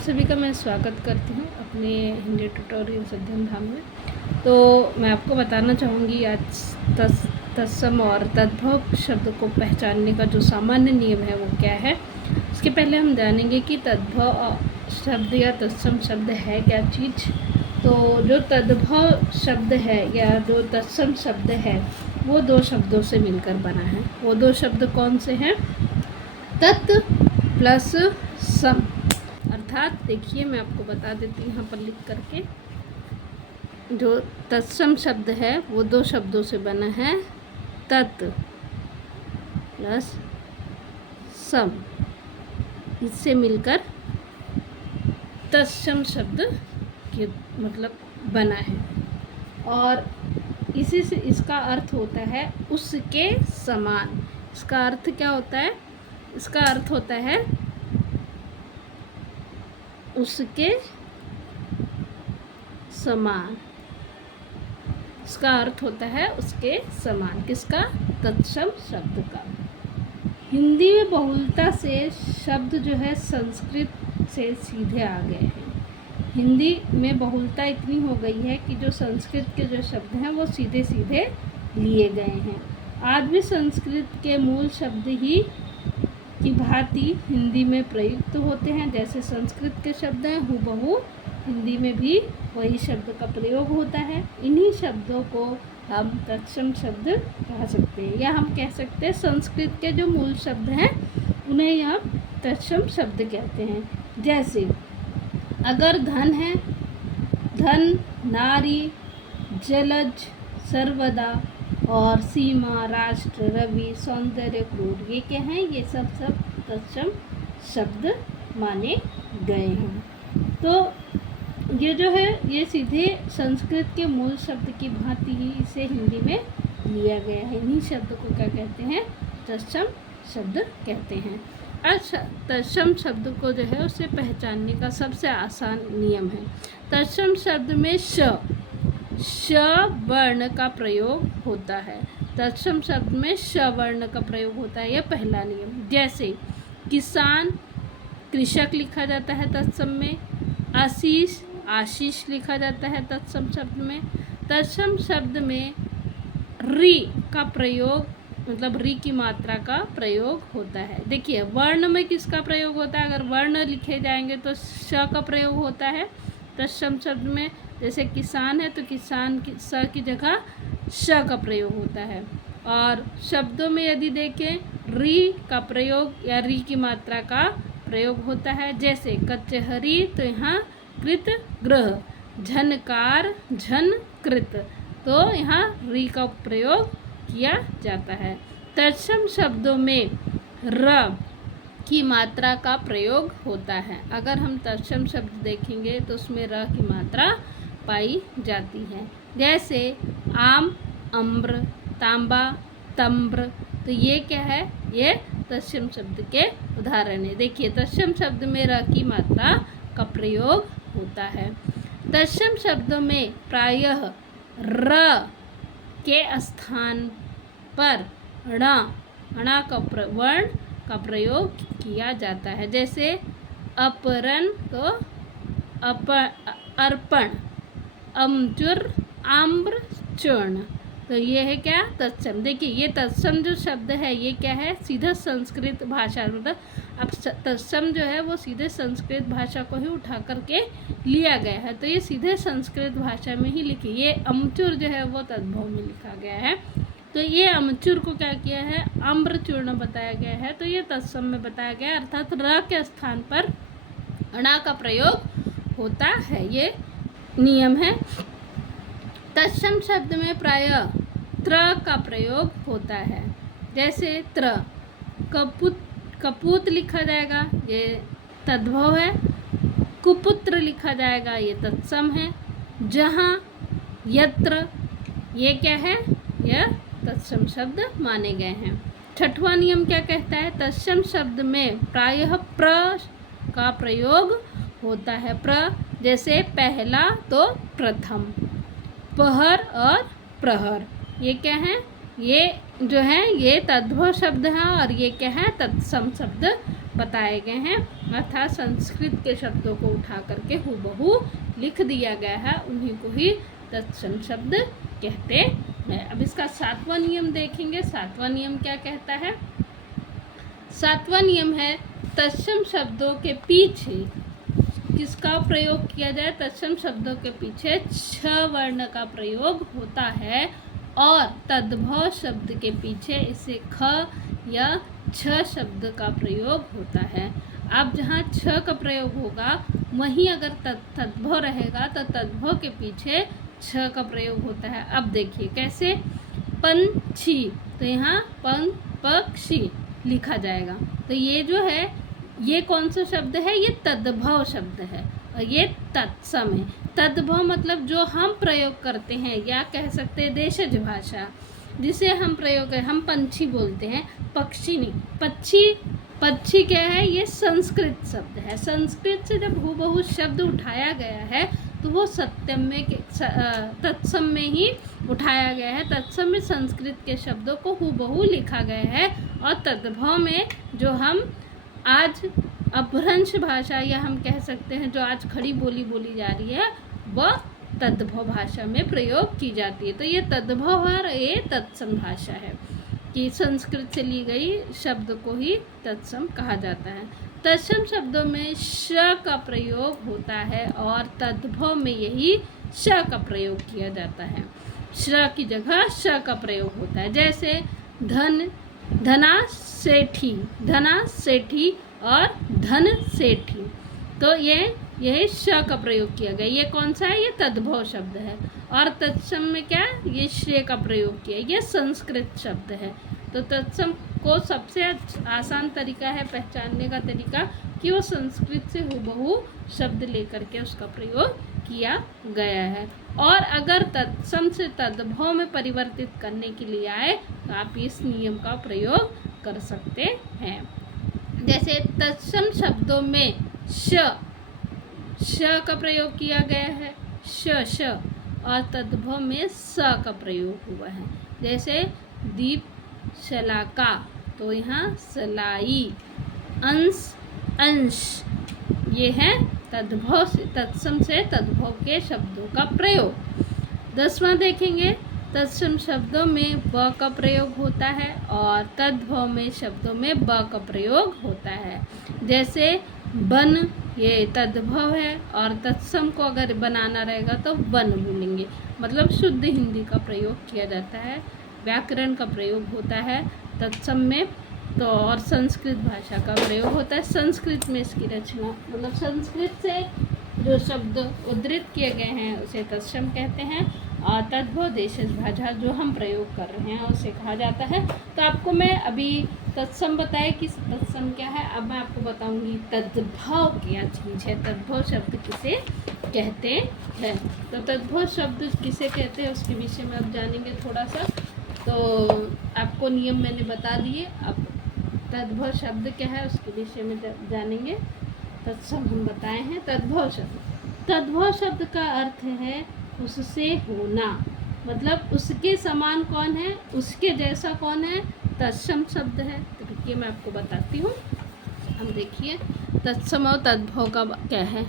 सभी का मैं स्वागत करती हूँ अपने हिंदी ट्यूटोरियल अध्ययन धाम में। तो मैं आपको बताना चाहूँगी आज तत्सम और तद्भव शब्द को पहचानने का जो सामान्य नियम है वो क्या है। इसके पहले हम जानेंगे कि तद्भव शब्द या तत्सम शब्द है क्या चीज़। तो जो तद्भव शब्द है या जो तत्सम शब्द है वो दो शब्दों से मिलकर बना है। वो दो शब्द कौन से हैं? तत् प्लस सम। अर्थात देखिए मैं आपको बता देती हूँ यहाँ पर लिख करके। जो तत्सम शब्द है वो दो शब्दों से बना है, तत् प्लस सम। इससे मिलकर तत्सम शब्द के मतलब बना है और इसी से इसका अर्थ होता है उसके समान। इसका अर्थ क्या होता है? इसका अर्थ होता है उसके समान। इसका अर्थ होता है उसके समान। किसका? तत्सम शब्द का। हिंदी में बहुलता से शब्द जो है संस्कृत से सीधे आ गए हैं। हिंदी में बहुलता इतनी हो गई है कि जो संस्कृत के जो शब्द हैं वो सीधे सीधे लिए गए हैं। आज भी संस्कृत के मूल शब्द ही की भांति हिंदी में प्रयुक्त होते हैं। जैसे संस्कृत के शब्द हैं हूबहू हिंदी में भी वही शब्द का प्रयोग होता है। इन्हीं शब्दों को हम तत्सम शब्द कह सकते हैं या हम कह सकते हैं संस्कृत के जो मूल शब्द हैं उन्हें हम तत्सम शब्द कहते हैं। जैसे अगर धन है, धन, नारी, जलज, सर्वदा और सीमा, राष्ट्र, रवि, सौंदर्य, क्रूर, ये क्या हैं? ये सब तत्सम शब्द माने गए हैं। तो ये जो है ये सीधे संस्कृत के मूल शब्द की भांति ही इसे हिंदी में लिया गया है। इन्हीं शब्द को क्या कहते हैं? तत्सम शब्द कहते हैं। अच्छा, तत्सम शब्द को जो है उसे पहचानने का सबसे आसान नियम है। तत्सम शब्द में श वर्ण का प्रयोग होता है। तत्सम शब्द में श वर्ण का प्रयोग होता है, यह पहला नियम। जैसे किसान, कृषक लिखा जाता है तत्सम में। आशीष, आशीष लिखा जाता है तत्सम शब्द में। तत्सम शब्द में री का प्रयोग मतलब री की मात्रा का प्रयोग होता है। देखिए वर्ण में किसका प्रयोग होता है? अगर वर्ण लिखे जाएंगे तो श का प्रयोग होता है तत्सम शब्द में। जैसे किसान है तो किसान की स की जगह श का प्रयोग होता है। और शब्दों में यदि देखें री का प्रयोग या री की मात्रा का प्रयोग होता है। जैसे कचहरी तो यहाँ कृत ग्रह, झनकार झन कृत, तो यहाँ री का प्रयोग किया जाता है। तत्सम शब्दों में र की मात्रा का प्रयोग होता है। अगर हम तत्सम शब्द देखेंगे तो उसमें र की मात्रा पाई जाती है। जैसे आम, अम्र, तांबा, तम्र, तो ये क्या है? ये तत्सम शब्द के उदाहरण है। देखिए तत्सम शब्द में र की मात्रा का प्रयोग होता है। तत्सम शब्दों में प्रायः र के स्थान पर ण का वर्ण का प्रयोग किया जाता है। जैसे अपरण तो अर्पण, अमचुर, आम्र, चूर्ण, तो ये है क्या? तत्सम। देखिए ये तत्सम जो शब्द है ये क्या है? सीधा संस्कृत भाषा मतलब अब तत्सम जो है वो सीधे संस्कृत भाषा को ही उठा करके लिया गया है। तो ये सीधे संस्कृत भाषा में ही लिखी। ये अमचुर जो है वो तद्भव में लिखा गया है। तो ये अमचुर को क्या किया है? आम्रचूर्ण बताया गया है। तो ये तत्सम में बताया गया है, अर्थात र के स्थान पर ण का प्रयोग होता है। ये नियम है। तत्सम शब्द में प्रायः त्र का प्रयोग होता है। जैसे त्र, कपूत लिखा जाएगा, ये तद्भव है। कुपुत्र लिखा जाएगा, ये तत्सम है। जहाँ, यत्र, ये क्या है? यह तत्सम शब्द माने गए हैं। छठवां नियम क्या कहता है? तत्सम शब्द में प्रायः प्र का प्रयोग होता है। प्र जैसे पहला तो प्रथम, पहर और प्रहर, ये क्या है? ये जो है ये तद्भव शब्द है और ये क्या है? तत्सम शब्द बताए गए हैं, अर्थात संस्कृत के शब्दों को उठा करके हूबहू लिख दिया गया है, उन्हीं को ही तत्सम शब्द कहते हैं। अब इसका 7वां नियम देखेंगे। 7वां नियम क्या कहता है? 7वां नियम है तत्सम शब्दों के पीछे किसका प्रयोग किया जाए? तत्सम शब्दों के पीछे छ वर्ण का प्रयोग होता है और तद्भव शब्द के पीछे इसे ख या छ शब्द का प्रयोग होता है। अब जहाँ छ का प्रयोग होगा वहीं अगर तद्भव रहेगा तो तद्भव के पीछे छ का प्रयोग होता है। अब देखिए कैसे, पंछी, तो यहाँ पक्षी लिखा जाएगा। तो ये जो है ये कौन सा शब्द है? ये तद्भव शब्द है और ये तत्सम है। तद्भव मतलब जो हम प्रयोग करते हैं, या कह सकते हैं देशज भाषा जिसे हम प्रयोग करें। हम पंछी बोलते हैं, पक्षी नहीं। पक्षी क्या है? ये संस्कृत शब्द है। संस्कृत से जब हूबहू शब्द उठाया गया है तो वो सत्यम में तत्सम में ही उठाया गया है। तत्सम में संस्कृत के शब्दों को हूबहू लिखा गया है और तद्भव में जो हम आज अपभ्रंश भाषा या हम कह सकते हैं जो आज खड़ी बोली जा रही है वह तद्भव भाषा में प्रयोग की जाती है। तो ये तद्भव और ये तत्सम भाषा है कि संस्कृत से ली गई शब्द को ही तत्सम कहा जाता है। तत्सम शब्दों में श का प्रयोग होता है और तद्भव में यही श का प्रयोग किया जाता है। श की जगह श का प्रयोग होता है। जैसे धना सेठी और धन सेठी, तो यही श का प्रयोग किया गया। ये कौन सा है? ये तद्भव शब्द है। और तत्सम में क्या? ये श्रेय का प्रयोग किया, ये संस्कृत शब्द है। तो तत्सम को सबसे आसान तरीका है पहचानने का तरीका कि वो संस्कृत से हूबहू शब्द लेकर के उसका प्रयोग किया गया है। और अगर तत्सम से तद्भव में परिवर्तित करने के लिए आए तो आप इस नियम का प्रयोग कर सकते हैं। जैसे तत्सम शब्दों में श का प्रयोग किया गया है, श और तद्भव में स का प्रयोग हुआ है। जैसे दीप शलाका, तो यहाँ सलाई, अंश, ये है तद्भव से तत्सम से तद्भव के शब्दों का प्रयोग। 10वां देखेंगे। तत्सम शब्दों में ब का प्रयोग होता है और तद्भव में शब्दों में ब का प्रयोग होता है। जैसे बन, ये तद्भव है और तत्सम को अगर बनाना रहेगा तो वन बोलेंगे, मतलब शुद्ध हिंदी का प्रयोग किया जाता है। व्याकरण का प्रयोग होता है तत्सम में, तो और संस्कृत भाषा का प्रयोग होता है। संस्कृत में इसकी रचना, मतलब संस्कृत से जो शब्द उद्धृत किए गए हैं उसे तत्सम कहते हैं और तद्भव देशज भाषा जो हम प्रयोग कर रहे हैं उसे कहा जाता है। तो आपको मैं अभी तत्सम बताया कि तत्सम क्या है, अब मैं आपको बताऊंगी तद्भव क्या चीज़ है, तद्भव शब्द किसे कहते हैं। तो तद्भव शब्द किसे कहते हैं उसके विषय में अब जानेंगे थोड़ा सा। तो आपको नियम मैंने बता दिए, अब तद्भव शब्द क्या है उसके विषय में जानेंगे। तत्सम हम बताए हैं। तद्भव शब्द का अर्थ है उससे होना, मतलब उसके समान कौन है, उसके जैसा कौन है, तत्सम शब्द है। तो रुकिए मैं आपको बताती हूँ। हम देखिए तत्सम और तद्भव का क्या है।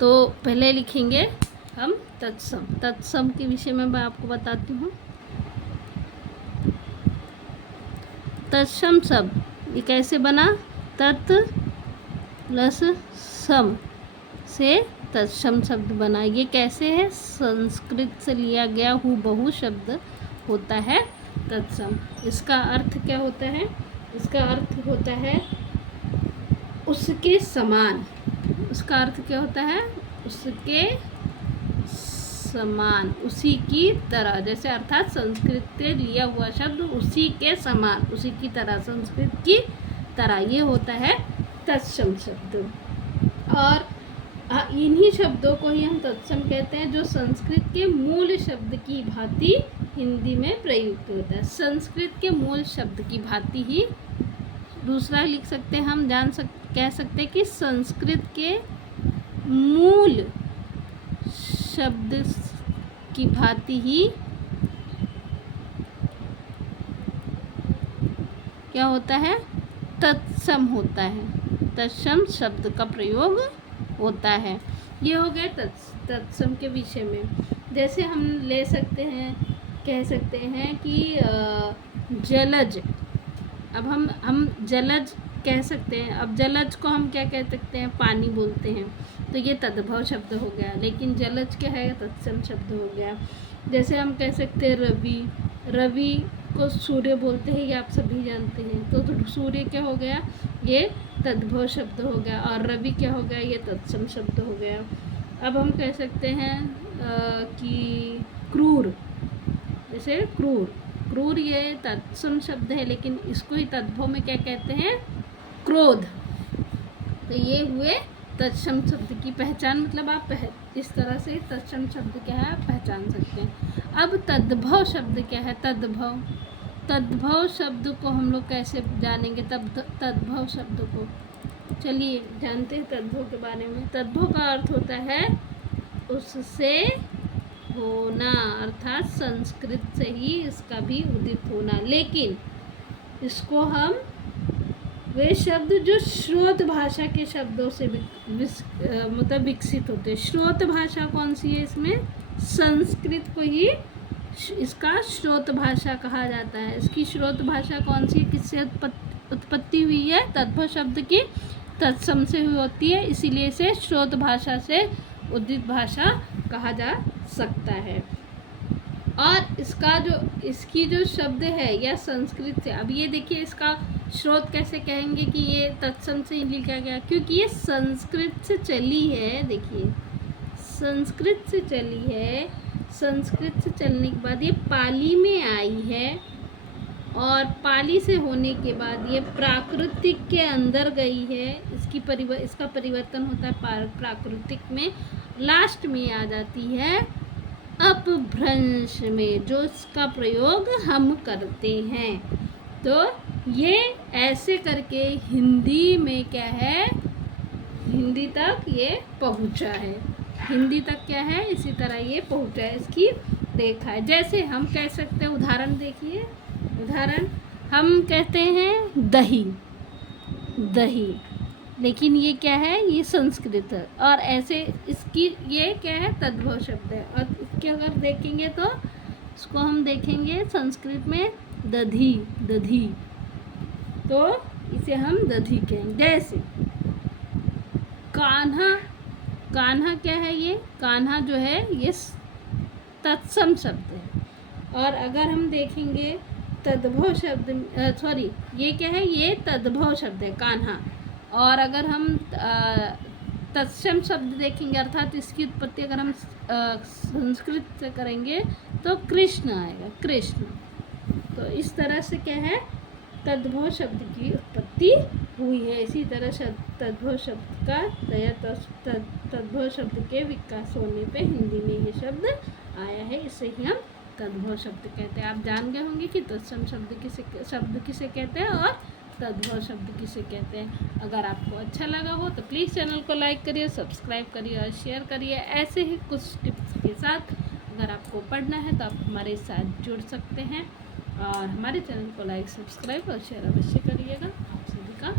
तो पहले लिखेंगे हम तत्सम के विषय में मैं आपको बताती हूँ। तत्सम शब्द ये कैसे बना? तत् प्लस सम से तत्सम शब्द बना। ये कैसे है? संस्कृत से लिया गया हूबहू शब्द होता है तत्सम। इसका अर्थ क्या होता है? इसका अर्थ होता है उसके समान। उसका अर्थ क्या होता है? उसके समान, उसी की तरह, जैसे अर्थात संस्कृत से लिया हुआ शब्द उसी के समान, उसी की तरह, संस्कृत की तरह, ये होता है तत्सम शब्द। और इन्हीं शब्दों को ही हम तत्सम कहते हैं जो संस्कृत के मूल शब्द की भांति हिंदी में प्रयुक्त होता है। संस्कृत के मूल शब्द की भांति ही, दूसरा लिख सकते हैं हम, कह सकते हैं कि संस्कृत के मूल शब्द की भांति ही क्या होता है? तत्सम होता है। तत्सम शब्द का प्रयोग होता है। ये हो गए तत्सम के विषय में। जैसे हम ले सकते हैं, कह सकते हैं कि जलज। अब हम जलज कह सकते हैं। अब जलज को हम क्या कह सकते हैं, पानी बोलते हैं, तो ये तद्भव शब्द हो गया। लेकिन जलज क्या है, तत्सम शब्द हो गया। जैसे हम कह सकते हैं रवि, रवि को सूर्य बोलते हैं, ये आप सभी जानते हैं। तो सूर्य क्या हो गया, ये तद्भव शब्द हो गया, और रवि क्या हो गया, ये तत्सम शब्द हो गया। अब हम कह सकते हैं कि क्रूर, जैसे क्रूर, क्रूर ये तत्सम शब्द है, लेकिन इसको ही तद्भव में क्या कहते हैं, क्रोध। तो ये हुए तत्सम शब्द की पहचान। मतलब आप इस तरह से तत्सम शब्द क्या है आप पहचान सकते हैं। अब तद्भव शब्द क्या है, तद्भव। तद्भव शब्द को हम लोग कैसे जानेंगे, तद्भव शब्द को चलिए जानते हैं तद्भव के बारे में। तद्भव का अर्थ होता है उससे होना, अर्थात संस्कृत से ही इसका भी उदित होना। लेकिन इसको हम वे शब्द जो श्रोत भाषा के शब्दों से मतलब विकसित होते हैं। श्रोत भाषा कौन सी है, इसमें संस्कृत को ही इसका श्रोत भाषा कहा जाता है। इसकी श्रोत भाषा कौन सी है, किससे उत्पत्ति हुई है, तद्भव शब्द की तत्सम से हुई होती है, इसीलिए इसे श्रोत भाषा से उदित भाषा कहा जा सकता है। और इसकी जो शब्द है यह संस्कृत से, अब ये देखिए इसका स्रोत कैसे कहेंगे कि ये तत्सम से ही लिखा गया, क्योंकि ये संस्कृत से चली है। देखिए संस्कृत से चली है, संस्कृत से चलने के बाद ये पाली में आई है, और पाली से होने के बाद ये प्राकृतिक के अंदर गई है। इसका परिवर्तन होता है प्राकृतिक में, लास्ट में आ जाती है अपभ्रंश में, जो इसका प्रयोग हम करते हैं। तो ये ऐसे करके हिंदी में क्या है, हिंदी तक ये पहुंचा है। हिंदी तक क्या है, इसी तरह ये पहुंचा है, इसकी देखा है। जैसे हम कह सकते हैं, उदाहरण देखिए, उदाहरण हम कहते हैं दही, दही, लेकिन ये क्या है, ये संस्कृत है। और ऐसे इसकी ये क्या है, तद्भव शब्द है। और इसके अगर देखेंगे तो इसको हम देखेंगे संस्कृत में दधी, दधी, तो इसे हम दधी कहेंगे। जैसे कान्हा, कान्हा क्या है, ये कान्हा जो है ये तत्सम शब्द है। और अगर हम देखेंगे तद्भव शब्द, सॉरी ये क्या है, ये तद्भव शब्द है कान्हा। और अगर हम तत्सम शब्द देखेंगे, अर्थात इसकी उत्पत्ति अगर हम संस्कृत से करेंगे तो कृष्ण आएगा, कृष्ण। तो इस तरह से क्या है, तद्भव शब्द की उत्पत्ति हुई है। इसी तरह तद्भव शब्द का तद्भव शब्द के विकास होने पे हिंदी में ये शब्द आया है, इसे ही हम तद्भव शब्द कहते हैं। आप जान गए होंगे कि तत्सम शब्द किसे कहते हैं और तद्भव शब्द किसे कहते हैं। अगर आपको अच्छा लगा हो तो प्लीज़ चैनल को लाइक करिए, सब्सक्राइब करिए और शेयर करिए। ऐसे ही कुछ टिप्स के साथ अगर आपको पढ़ना है तो आप हमारे साथ जुड़ सकते हैं, और हमारे चैनल को लाइक, सब्सक्राइब और शेयर अवश्य करिएगा। आप सभी का